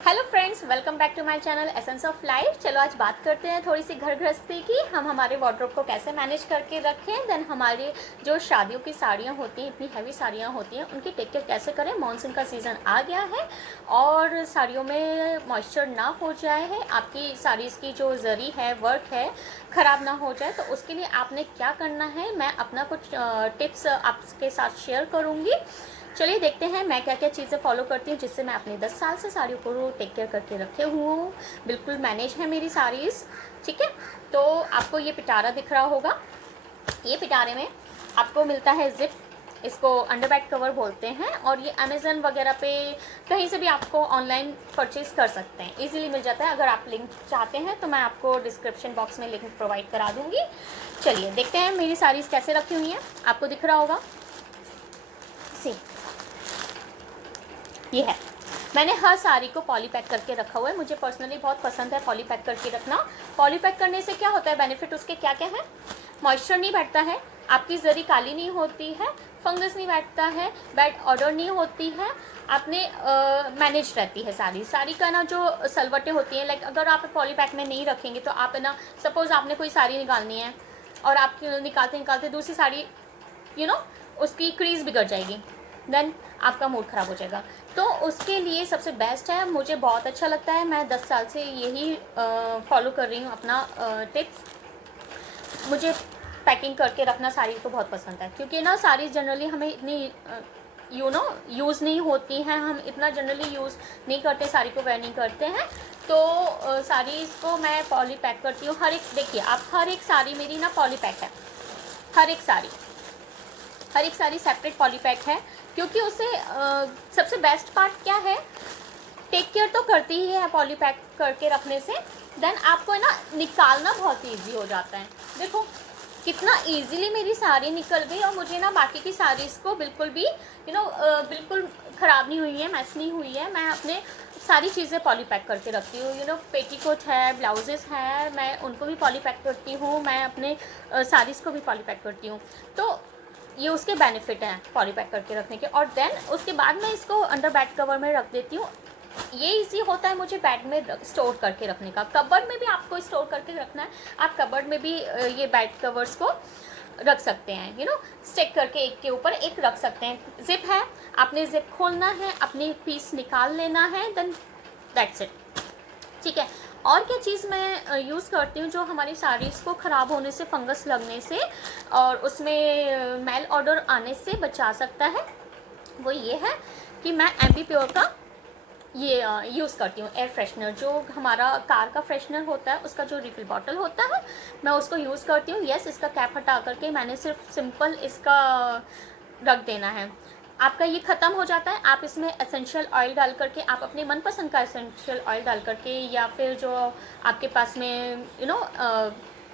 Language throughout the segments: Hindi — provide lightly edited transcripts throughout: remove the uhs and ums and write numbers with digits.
Hello friends, welcome back to my channel essence of life. चलो आज बात करते हैं थोड़ी सी घर गृहस्थी की। हम हमारे वार्डरोब को कैसे मैनेज करके रखें, देन हमारी जो शादियों की साड़ियाँ होती हैं, इतनी हैवी साड़ियाँ होती हैं, उनकी टेक केयर कैसे करें। मानसून का सीज़न आ गया है और साड़ियों में मॉइस्चर ना हो जाए है, आपकी साड़ीज़ की जो जरी है, वर्क है, ख़राब ना हो जाए। तो उसके लिए आपने क्या करना है, मैं अपना कुछ टिप्स आपके साथ शेयर करूँगी। चलिए देखते हैं मैं क्या क्या चीज़ें फॉलो करती हूँ, जिससे मैं अपने 10 साल से साड़ियों को टेक केयर करके रखे हुए हूँ। बिल्कुल मैनेज है मेरी साड़ीज़। ठीक है, तो आपको ये पिटारा दिख रहा होगा। ये पिटारे में आपको मिलता है जिप, इसको अंडर बैग कवर बोलते हैं, और ये अमेज़न वगैरह पे कहीं से भी आपको ऑनलाइन परचेज़ कर सकते हैं, इजीली मिल जाता है। अगर आप लिंक चाहते हैं तो मैं आपको डिस्क्रिप्शन बॉक्स में लिंक प्रोवाइड करा दूँगी। चलिए देखते हैं मेरी साड़ीज़ कैसे रखी हुई हैं। आपको दिख रहा होगा, सी ये है। मैंने हर साड़ी को पॉली पैक करके रखा हुआ है। मुझे पर्सनली बहुत पसंद है पॉली पैक करके रखना। पॉली पैक करने से क्या होता है, बेनिफिट उसके क्या क्या है। मॉइस्चर नहीं बैठता है, आपकी जरी काली नहीं होती है, फंगस नहीं बैठता है, बैड ऑर्डर नहीं होती है, आपने मैनेज रहती है साड़ी का ना। जो सलवटें होती हैं, लाइक अगर आप पॉली पैक में नहीं रखेंगे तो आप ना, सपोज़ आपने कोई साड़ी निकालनी है और आप निकालते निकालते दूसरी साड़ी उसकी क्रीज बिगड़ जाएगी, देन आपका मूड ख़राब हो जाएगा। तो उसके लिए सबसे बेस्ट है, मुझे बहुत अच्छा लगता है, मैं 10 साल से यही फॉलो कर रही हूँ अपना टिप्स। मुझे पैकिंग करके रखना साड़ी को बहुत पसंद है, क्योंकि ना साड़ी जनरली हमें इतनी यूज़ नहीं होती हैं, हम इतना जनरली यूज़ नहीं करते, साड़ी को वेयर नहीं करते हैं। तो साड़ीज़ को मैं पॉली पैक करती हूँ। हर एक, देखिए आप, हर एक साड़ी मेरी ना पॉली पैक है। हर एक साड़ी सेपरेट पॉली पैक है, क्योंकि उसे सबसे बेस्ट पार्ट क्या है, टेक केयर तो करती ही है पॉली पैक करके रखने से, देन आपको है ना निकालना बहुत इजी हो जाता है। देखो कितना इजीली मेरी साड़ी निकल गई, और मुझे ना बाकी की साड़ीज़ को बिल्कुल भी बिल्कुल ख़राब नहीं हुई है, मैस नहीं हुई है। मैं अपने सारी चीज़ें पॉली पैक करके रखती हूँ। पेटीकोट है, ब्लाउजेस है, मैं उनको भी पॉली पैक करती हूँ, मैं अपने साड़ीज़ को भी पॉली पैक करती हूँ। तो ये उसके बेनिफिट हैं पॉली पैक करके रखने के। और देन उसके बाद मैं इसको अंडर बेड कवर में रख देती हूँ। ये इजी होता है मुझे बेड में स्टोर करके रखने का। कबर्ड में भी आपको स्टोर करके रखना है, आप कबर्ड में भी ये बेड कवर्स को रख सकते हैं, स्टिक करके एक के ऊपर एक रख सकते हैं। जिप है, आपने जिप खोलना है, अपनी पीस निकाल लेना है, देन दैट्स इट। ठीक है। और क्या चीज़ मैं यूज़ करती हूँ जो हमारी साड़ीज़ को ख़राब होने से, फंगस लगने से और उसमें मेल ऑर्डर आने से बचा सकता है, वो ये है कि मैं एमपी प्योर का ये यूज़ करती हूँ। एयर फ्रेशनर, जो हमारा कार का फ्रेशनर होता है, उसका जो रिफिल बॉटल होता है, मैं उसको यूज़ करती हूँ। यस, इसका कैप हटा करके मैंने सिर्फ सिंपल इसका रख देना है। आपका ये ख़त्म हो जाता है, आप इसमें एसेंशियल ऑयल डाल करके, आप अपने मनपसंद का एसेंशियल ऑयल डाल करके, या फिर जो आपके पास में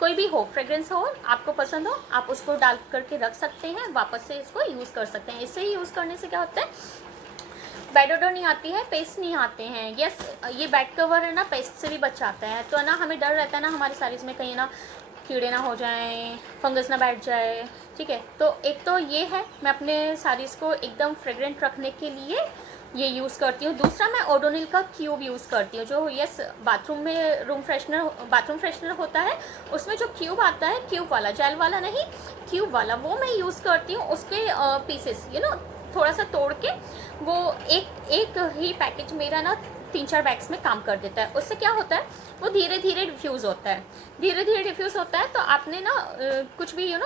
कोई भी हो, फ्रेग्रेंस हो, आपको पसंद हो, आप उसको डाल करके रख सकते हैं, वापस से इसको यूज़ कर सकते हैं। इससे ही यूज़ करने से क्या होता है, बेड ऑडर नहीं आती है, पेस्ट नहीं आते हैं। यस, ये बेड कवर है ना, पेस्ट से भी बचाता है। तो ना हमें डर रहता है ना हमारी साड़ीज़ में कहीं ना कीड़े ना हो जाएं, फंगस ना बैठ जाए। ठीक है, तो एक तो ये है, मैं अपने साड़ीज़ को एकदम फ्रेग्रेंट रखने के लिए ये यूज़ करती हूँ। दूसरा, मैं ओडोनिल का क्यूब यूज़ करती हूँ, जो यस बाथरूम में बाथरूम फ्रेशनर होता है, उसमें जो क्यूब आता है, क्यूब वाला, जेल वाला नहीं, क्यूब वाला, वो मैं यूज़ करती हूँ। उसके पीसेस थोड़ा सा तोड़ के, वो एक ही पैकेज मेरा ना 3-4 बैग्स में काम कर देता है। उससे क्या होता है, वो धीरे धीरे डिफ्यूज़ होता है, तो आपने ना कुछ भी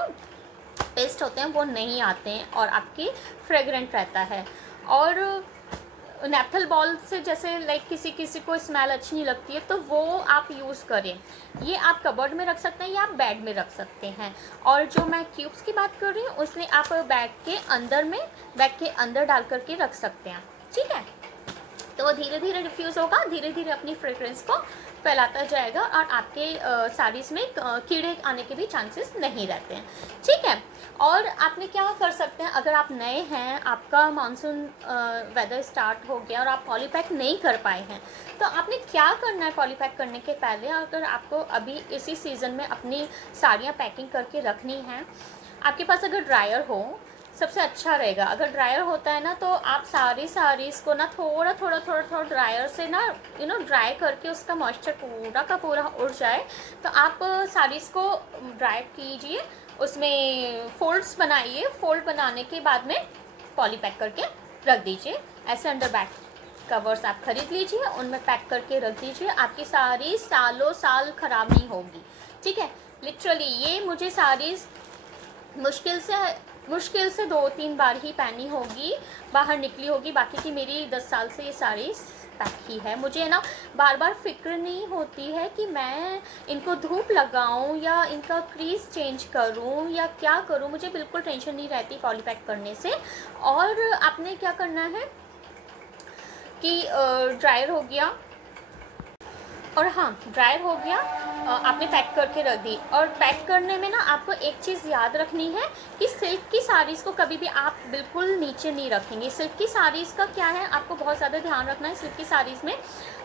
पेस्ट होते हैं वो नहीं आते हैं, और आपकी फ्रेगरेंट रहता है। और नेप्थल बॉल से, जैसे लाइक किसी किसी को स्मेल अच्छी नहीं लगती है, तो वो आप यूज़ करें। ये आप कबर्ड में रख सकते हैं या आप बेड में रख सकते हैं। और जो मैं क्यूब्स की बात कर रही हूँ, उसमें आप बैग के अंदर डाल करके रख सकते हैं। ठीक है, तो वो धीरे धीरे डिफ्यूज़ होगा, धीरे धीरे अपनी फ्रेग्रेंस को फैलाता जाएगा, और आपके साड़ीज़ में कीड़े आने के भी चांसेस नहीं रहते हैं। ठीक है। और आपने क्या कर सकते हैं, अगर आप नए हैं, आपका मानसून वेदर स्टार्ट हो गया और आप पॉली पैक नहीं कर पाए हैं, तो आपने क्या करना है पॉली पैक करने के पहले। अगर आपको अभी इसी सीज़न में अपनी साड़ियाँ पैकिंग करके रखनी हैं, आपके पास अगर ड्रायर हो, सबसे अच्छा रहेगा। अगर ड्रायर होता है ना तो आप सारी साड़ीज़ को ना थोड़ा थोड़ा थोड़ा थोड़ा ड्रायर से ना ड्राई करके उसका मॉइस्चर पूरा का पूरा उड़ जाए, तो आप साड़ीज़ को ड्राई कीजिए, उसमें फोल्ड्स बनाइए, फोल्ड बनाने के बाद में पॉली पैक करके रख दीजिए। ऐसे अंडर बैग कवर्स आप खरीद लीजिए, उनमें पैक करके रख दीजिए, आपकी साड़ी सालों साल ख़राब नहीं होगी। ठीक है, लिटरली ये मुझे साड़ीज़ मुश्किल से 2-3 बार ही पहनी होगी, बाहर निकली होगी, बाकी की मेरी 10 साल से ये साड़ी पैक ही है। मुझे ना बार बार फिक्र नहीं होती है कि मैं इनको धूप लगाऊं या इनका क्रीज चेंज करूं या क्या करूं, मुझे बिल्कुल टेंशन नहीं रहती पॉली पैक करने से। और आपने क्या करना है कि ड्रायर हो गया, और हाँ ड्रायर हो गया, आपने पैक करके रख दी। और पैक करने में ना आपको एक चीज़ याद रखनी है कि सिल्क की साड़ीज़ को कभी भी आप बिल्कुल नीचे नहीं रखेंगे। सिल्क की साड़ीज़ का क्या है, आपको बहुत ज़्यादा ध्यान रखना है। सिल्क की साड़ीज़ में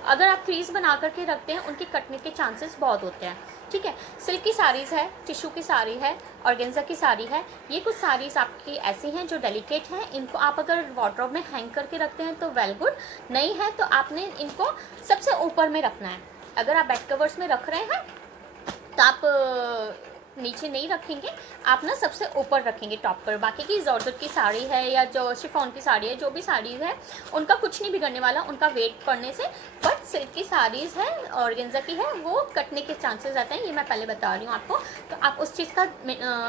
अगर आप क्रीज बना करके रखते हैं, उनके कटने के चांसेस बहुत होते हैं। ठीक है, सिल्क की साड़ीज़ है, टिशू की साड़ी है, ऑर्गेन्जा की साड़ी है, ये कुछ साड़ीज़ आपकी ऐसी हैं जो डेलिकेट हैं। इनको आप अगर वार्डरोब में हैंग करके रखते हैं तो वेल गुड, नहीं है तो आपने इनको सबसे ऊपर में रखना है। अगर आप बेड कवर्स में रख रहे हैं तो आप नीचे नहीं रखेंगे, आप ना सबसे ऊपर रखेंगे टॉप पर। बाकी की जॉर्जेट की साड़ी है या जो शिफॉन की साड़ी है, जो भी साड़ीज़ है उनका कुछ नहीं बिगड़ने वाला उनका वेट पड़ने से। बट सिल्क की साड़ीज़ है, ऑर्गेन्जा की है, वो कटने के चांसेस रहते हैं, ये मैं पहले बता रही हूँ आपको। तो आप उस चीज़ का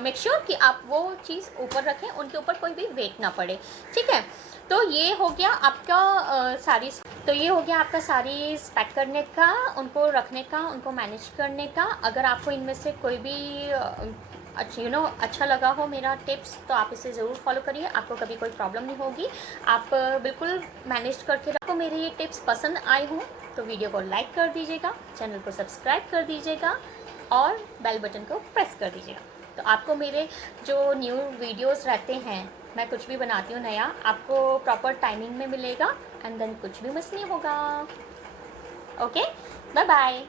मेक श्योर कि आप वो चीज़ ऊपर रखें, उनके ऊपर कोई भी वेट ना पड़े। ठीक है, तो ये हो गया आपका साड़ीज़, तो ये हो गया आपका साड़ीज़ पैक करने का, उनको रखने का, उनको मैनेज करने का। अगर आपको इनमें से कोई भी अच्छा लगा हो मेरा टिप्स, तो आप इसे ज़रूर फॉलो करिए, आपको कभी कोई प्रॉब्लम नहीं होगी, आप बिल्कुल मैनेज करके रखो। मेरे ये टिप्स पसंद आए हों तो वीडियो को लाइक कर दीजिएगा, चैनल को सब्सक्राइब कर दीजिएगा और बेल बटन को प्रेस कर दीजिएगा। तो आपको मेरे जो न्यू वीडियोस रहते हैं, मैं कुछ भी बनाती हूँ नया, आपको प्रॉपर टाइमिंग में मिलेगा एंड देन कुछ भी मिस नहीं होगा। Okay, bye bye.